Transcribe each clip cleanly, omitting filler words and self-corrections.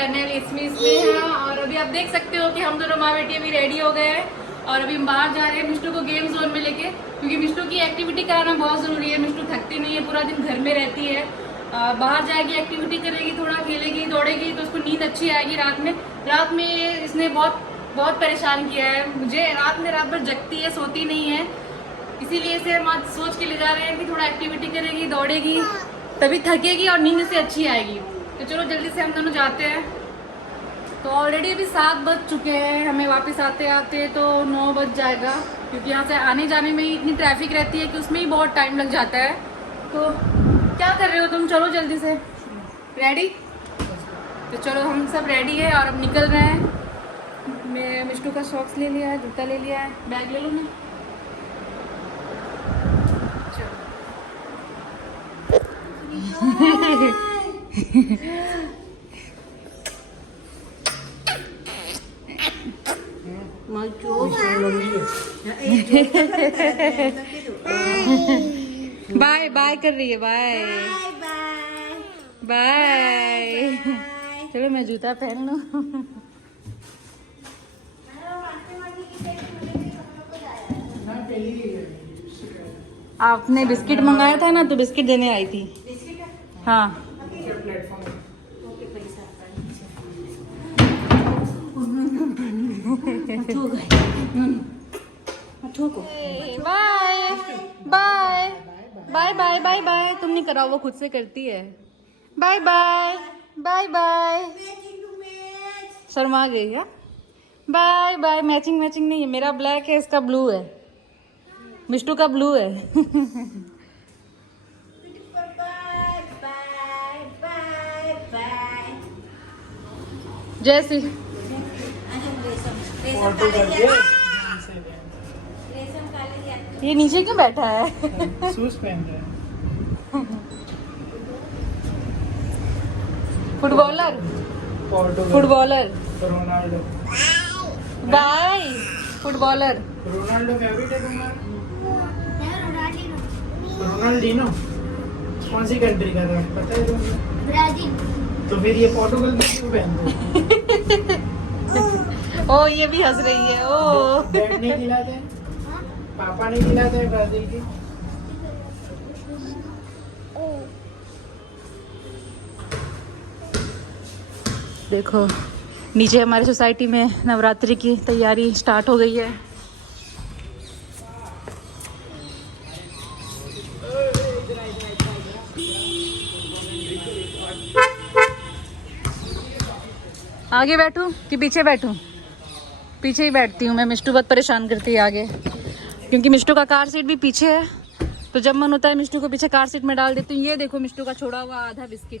Channel इसमें स्नेहा। और अभी आप देख सकते हो कि हम दोनों माँ बेटी अभी रेडी हो गए हैं और अभी हम बाहर जा रहे हैं मिष्टू को गेम जोन में लेके, क्योंकि मिष्टू की एक्टिविटी कराना बहुत ज़रूरी है। मिष्टू थकती नहीं है, पूरा दिन घर में रहती है, बाहर जाएगी, एक्टिविटी करेगी, थोड़ा खेलेगी, दौड़ेगी, तो उसको नींद अच्छी आएगी रात में इसने बहुत परेशान किया है मुझे। रात भर जगती है, सोती नहीं है, इसीलिए इसे हम आज सोच के ले जा रहे हैं कि थोड़ा एक्टिविटी करेगी, दौड़ेगी, तभी थकेगी और नींद से अच्छी आएगी। तो चलो जल्दी से हम दोनों जाते हैं। तो ऑलरेडी अभी 7 बज चुके हैं, हमें वापस आते आते तो 9 बज जाएगा, क्योंकि यहाँ से आने जाने में ही इतनी ट्रैफिक रहती है कि उसमें ही बहुत टाइम लग जाता है। तो क्या कर रहे हो तुम? चलो जल्दी से। रेडी? तो चलो हम सब रेडी है और अब निकल रहे हैं। मैं मिष्टू का सॉक्स ले लिया है, जूता ले लिया है, बैग ले लो ना। बाय बाय कर रही है, बाय बाय। चलो मैं जूता पहन लूं। आपने बिस्किट मंगाया था ना, तो बिस्किट देने आई थी। हाँ bye bye bye bye bye bye. तुम नहीं कराओ, वो खुद से करती है। Bye bye bye bye. शर्मा गई है। Bye bye. मैचिंग नहीं है, मेरा ब्लैक है, इसका ब्लू है, मिष्टू का ब्लू है। जैसे ये नीचे क्यों बैठा है? शूज पहन रहा है। Footballer Ronaldo. Bye footballer. Ronaldo favourite है तुम्हारा? रोनाल्डिनो कौन सी कंट्री का था पता है तुम्हें? ब्राजील। तो फिर ये पोर्टुगल में क्यों पहनते हो? ओ ये भी हंस रही है। ओ डैड नहीं खिलाते हैं? पापा नहीं खिलाते हैं ब्राजील की? देखो नीचे हमारी सोसाइटी में नवरात्रि की तैयारी स्टार्ट हो गई है। आगे बैठूं कि पीछे बैठूं? पीछे ही बैठती हूँ मैं, मिष्टू बहुत परेशान करती है आगे, क्योंकि मिष्टू का कार सीट भी पीछे है। तो जब मन होता है मिष्टू को पीछे कार सीट में डाल देती हूँ। ये देखो मिष्टू का छोड़ा हुआ आधा बिस्किट,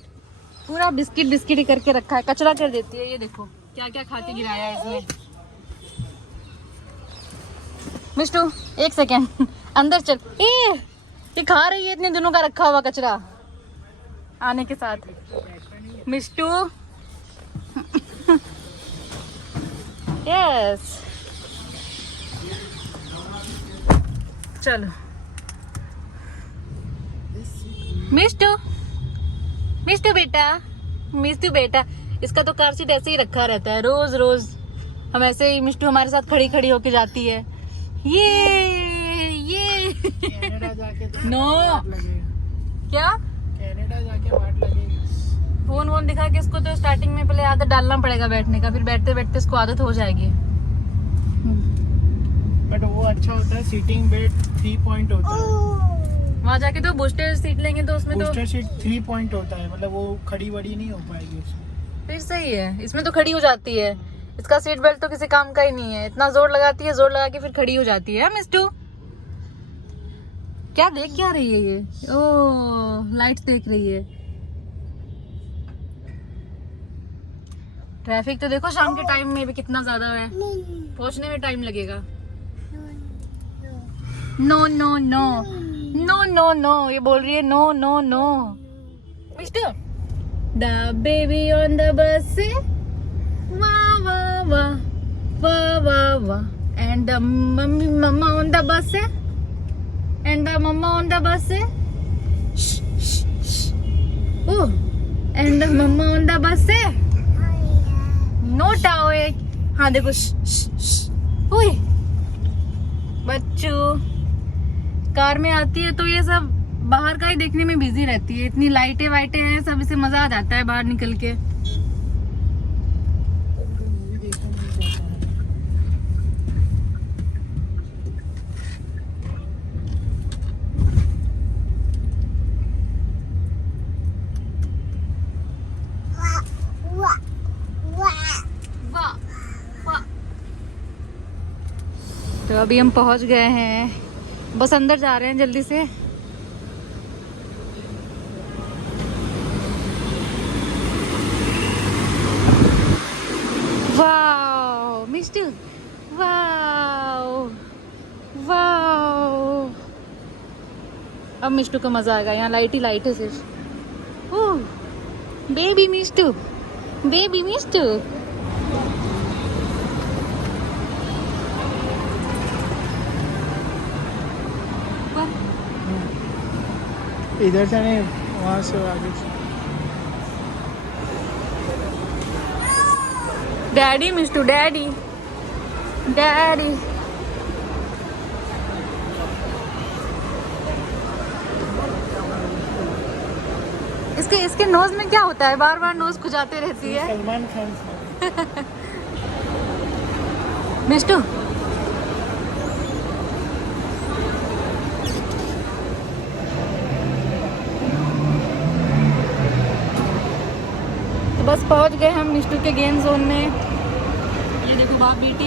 पूरा बिस्किट ही करके रखा है, कचरा कर देती है। ये देखो क्या क्या खा के गिराया है इसमें। मिष्टू 1 सेकेंड अंदर चल। ये खा रही है इतने दिनों का रखा हुआ कचरा आने के साथ। मिष्टू यस चलो। मिष्टू बेटा इसका तो कार सीट ऐसे ही रखा रहता है, रोज हम ऐसे ही। मिष्टू हमारे साथ खड़ी होके जाती है। ये कनाडा जाके तो नो क्या कनाडा जाके वाट लगेगी। फोन दिखा के इसको तो स्टार्टिंग में पहले आदत डालना पड़ेगा बैठने का, फिर बैठते इसको आदत हो जाएगी। बट वो अच्छा होता है, सीटिंग बेल्ट 3 पॉइंट होता है। वहाँ जाके तो बूस्टर सीट लेंगे तो उसमें बूस्टर सीट 3 पॉइंट होता है, मतलब वो खड़ी बड़ी नहीं हो पाएगी उसमें। फिर सही है, इसमें तो खड़ी हो जाती है। इसका सीट बेल्ट तो किसी काम का ही नहीं है, इतना जोर लगाती है, जोर लगा के फिर खड़ी हो जाती है। मिस्टू क्या देख क्या रही है ये? ओ लाइट्स देख रही है। ट्रैफिक तो देखो शाम के टाइम में भी कितना ज्यादा है, पहुंचने में टाइम लगेगा। No no no no no no, ये बोल रही है no no no. Mister the baby on the bus, वाह वाह वाह वाह वाह वाह, and the mummy mamma on the bus, and the mamma on the bus, oh and the mamma on the bus. हाँ देखो ओए बच्चू कार में आती है तो ये सब बाहर का ही देखने में बिजी रहती है। इतनी लाइटें वाइटें हैं सब, इसे मजा आ जाता है बाहर निकल के। तो अभी हम पहुंच गए हैं, बस अंदर जा रहे हैं जल्दी से। Wow Mishtu, wow wow. अब मिस्टू का मजा आएगा, यहाँ लाइट ही लाइट है सिर्फ। Oh baby Mishtu, baby Mishtu. इधर से नहीं, वहाँ से आगे से। Daddy Mishtu, daddy daddy. इसके इसके नोज में क्या होता है, बार बार नोज खुजाते रहती है। सलमान खान मिस्टू तो बस पहुंच गए हम मिस्टू के गेम जोन में। ये देखो बाप बेटी,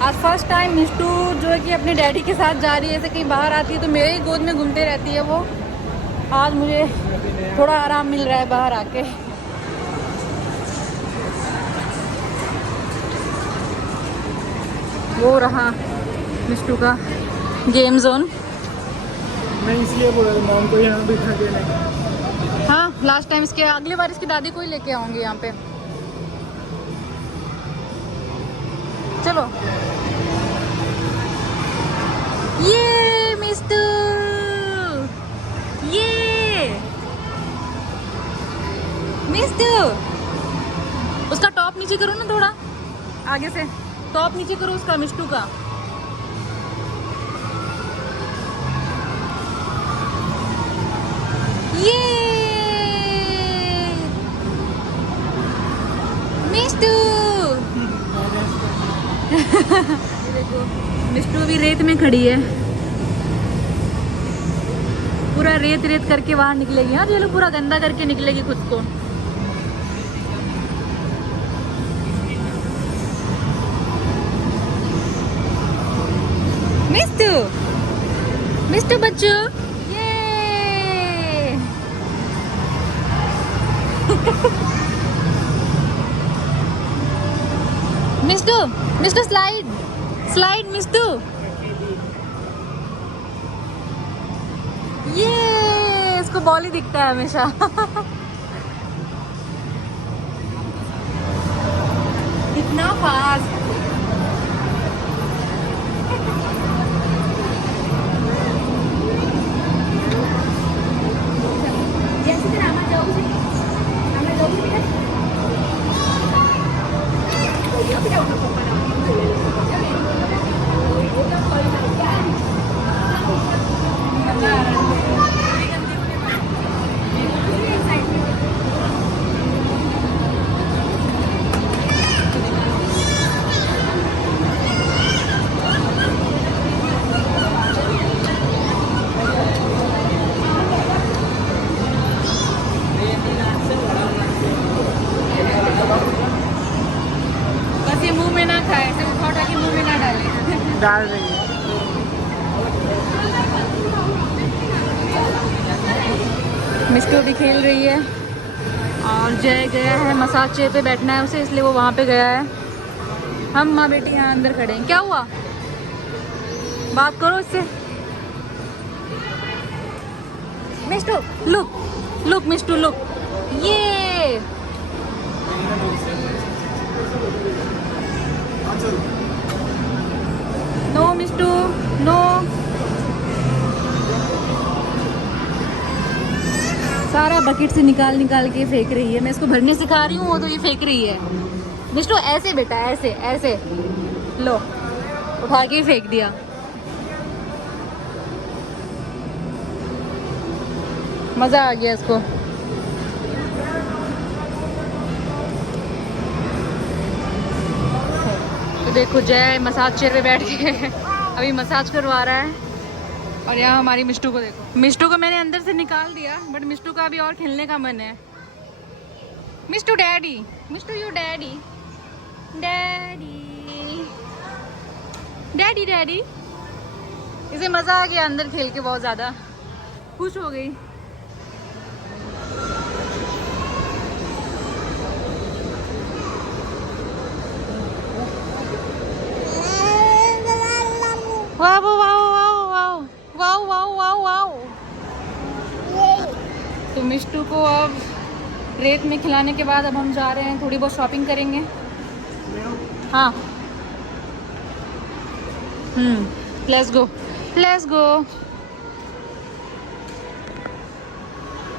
आज फर्स्ट टाइम मिस्टू जो है कि अपने डैडी के साथ जा रही है। ऐसे कहीं बाहर आती है तो मेरे ही गोद में घूमते रहती है वो। आज मुझे थोड़ा आराम मिल रहा है बाहर आके। वो रहा मिस्टू का गेम जोन। मैं इसलिए बोल रहा था मॉम को यहाँ बिठा देने। हाँ लास्ट टाइम इसके, अगली बार इसकी दादी को ही लेके आऊंगी यहाँ पे। चलो ये मिस्टू, ये मिस्टू। उसका टॉप नीचे करो ना थोड़ा आगे से, टॉप नीचे करो उसका मिस्टू का। ये मिस्टू। देखो मिस्टू भी रेत में खड़ी है, पूरा रेत रेत करके बाहर निकलेगी। हाँ ये लोग पूरा गंदा करके निकलेगी खुद को। मिस्टू, मिस्टू बच्चू, ये मिस्टू, मिस्टू स्लाइड, स्लाइड मिस्टू। ये इसको बॉल ही दिखता है हमेशा। इतना फास्ट। बस ये मुंह में ना खाए, सिर्फ उठा उठा के मुंह में ना डाले। डाल रही है। मिस्टू भी खेल रही है और जय गया है मसाज चेयर पे बैठना है उसे, इसलिए वो वहाँ पे गया है। हम माँ बेटी यहाँ अंदर खड़े हैं। क्या हुआ, बात करो इससे। मिस्टू लुक, लुक मिस्टू लुक, ये नो मिस्टू नो। सारा बकेट से निकाल निकाल के फेंक रही है। मैं इसको भरने सिखा रही हूँ, वो तो ये फेंक रही है। मिष्टू ऐसे बेटा, ऐसे ऐसे लो, उठा के फेंक दिया। मजा आ गया इसको। तो देखो जय मसाज चेयर पे बैठ के अभी मसाज करवा रहा है। और यहाँ हमारी मिष्टू को देखो। मिष्टू को मैंने अंदर से निकाल दिया, बट मिष्टू का अभी और खेलने का मन है। Mishtu daddy, Mishtu you daddy, daddy daddy daddy. इसे मजा आ गया अंदर खेल के, बहुत ज्यादा खुश हो गई। वाह वाह वाह वाह वाह वाह वाह वाह। तो मिष्टू को अब रेत में खिलाने के बाद अब हम जा रहे हैं, थोड़ी बहुत शॉपिंग करेंगे। हाँ लेट्स गो, लेट्स गो।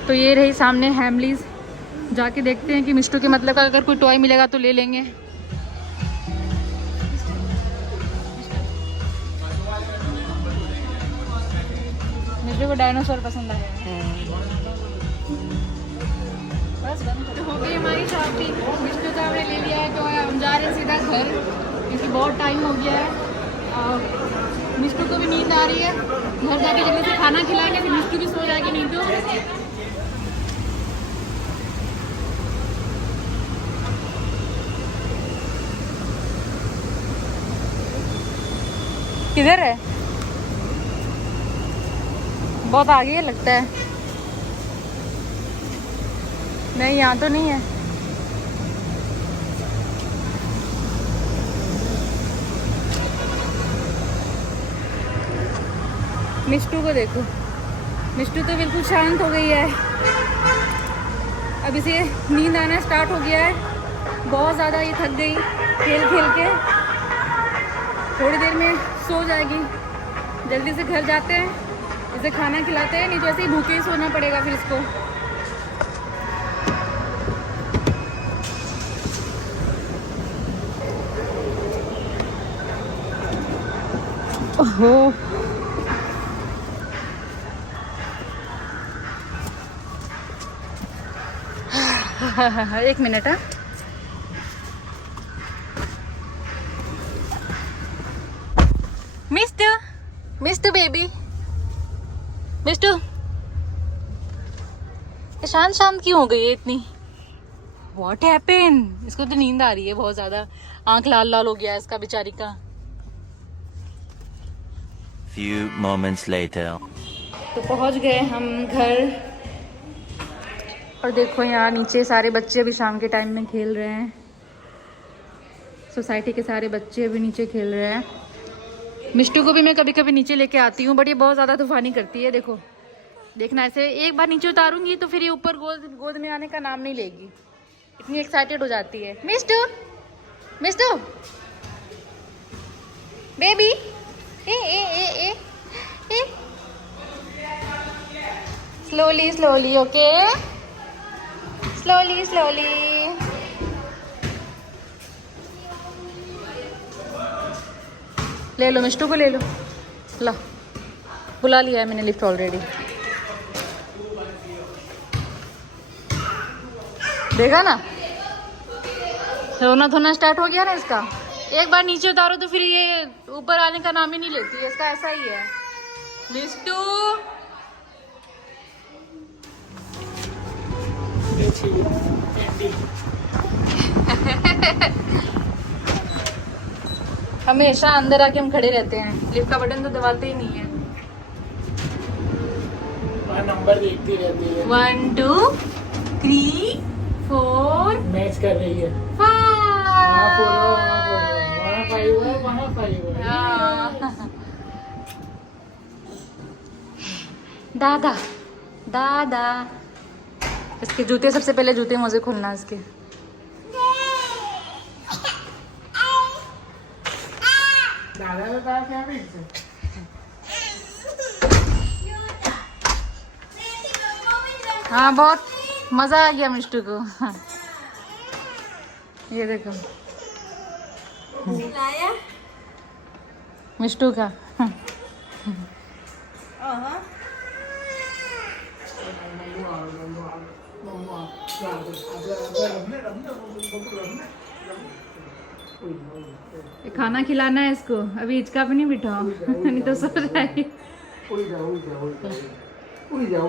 तो ये रही सामने हैमलीज, जाके देखते हैं कि मिष्टू के मतलब का अगर कोई टॉय मिलेगा तो ले लेंगे। मिष्टू को डायनासोर पसंद आया। बस तो हो गई हमारी शॉपिंग। मिष्टू का हमने ले लिया है, तो हम जा रहे हैं सीधा घर, क्योंकि बहुत टाइम हो गया है। और मिष्टू को भी नींद आ रही है। घर जाके जल्दी से खाना खिलाएंगे, फिर मिष्टू भी सो जाएगी, नहीं तो। किधर है? बहुत आगे लगता है। नहीं, यहाँ तो नहीं है। मिष्टू को देखो, मिष्टू तो बिल्कुल शांत हो गई है। अब इसे नींद आना स्टार्ट हो गया है। बहुत ज़्यादा ये थक गई खेल खेल के, थोड़ी देर में सो जाएगी। जल्दी से घर जाते हैं, इसे खाना खिलाते हैं, नहीं तो ऐसे ही भूखे ही सोना पड़ेगा फिर इसको। ओहो, एक मिनट। हाँ मिस्टू, मिस्टू बेबी, मिस्टू शांत शांत क्यों हो गई है इतनी? What happen? इसको तो नींद आ रही है बहुत ज्यादा, आंख लाल लाल हो गया है इसका बेचारी का। Few moments later. तो पहुंच गए हम घर, और देखो यहाँ नीचे सारे बच्चे अभी शाम के टाइम में खेल रहे हैं। सोसाइटी के सारे बच्चे अभी नीचे खेल रहे हैं। मिष्टू को भी मैं कभी कभी नीचे लेके आती हूँ, बट ये बहुत ज़्यादा तूफानी करती है। देखो, देखना, ऐसे एक बार नीचे उतारूंगी तो फिर ये ऊपर गोद में आने का नाम नहीं लेगी, इतनी एक्साइटेड हो जाती है। मिष्टू, मिष्टू बेबी, ए ए ए ए ए, slowly slowly, okay, slowly slowly. ले लो मिष्टू को, ले लो, ला, बुला लिया है मैंने लिफ्ट ऑलरेडी। देखा ना, रोना धोना स्टार्ट हो गया ना इसका। एक बार नीचे उतारो तो फिर ये ऊपर आने का नाम ही नहीं लेती है, इसका ऐसा ही है। मिष्टू हमेशा अंदर आके हम खड़े रहते हैं, लिफ्ट का बटन तो दबाते ही नहीं है। नंबर देखती रहती है। 1 2 3 4 मैच कर रही है। 5। वहाँ 5 है। दादा दादा, इसके जूते, सबसे पहले जूते मोजे खोलना इसके। दादा ने कहा क्या बीच से? हाँ, बहुत मजा आ गया मिष्टू को। ये देखो, लाया मिष्टू का खाना खिलाना है इसको, अभी हिचका भी नहीं बिठाओ नहीं तो सो जाएगी। उड़ जा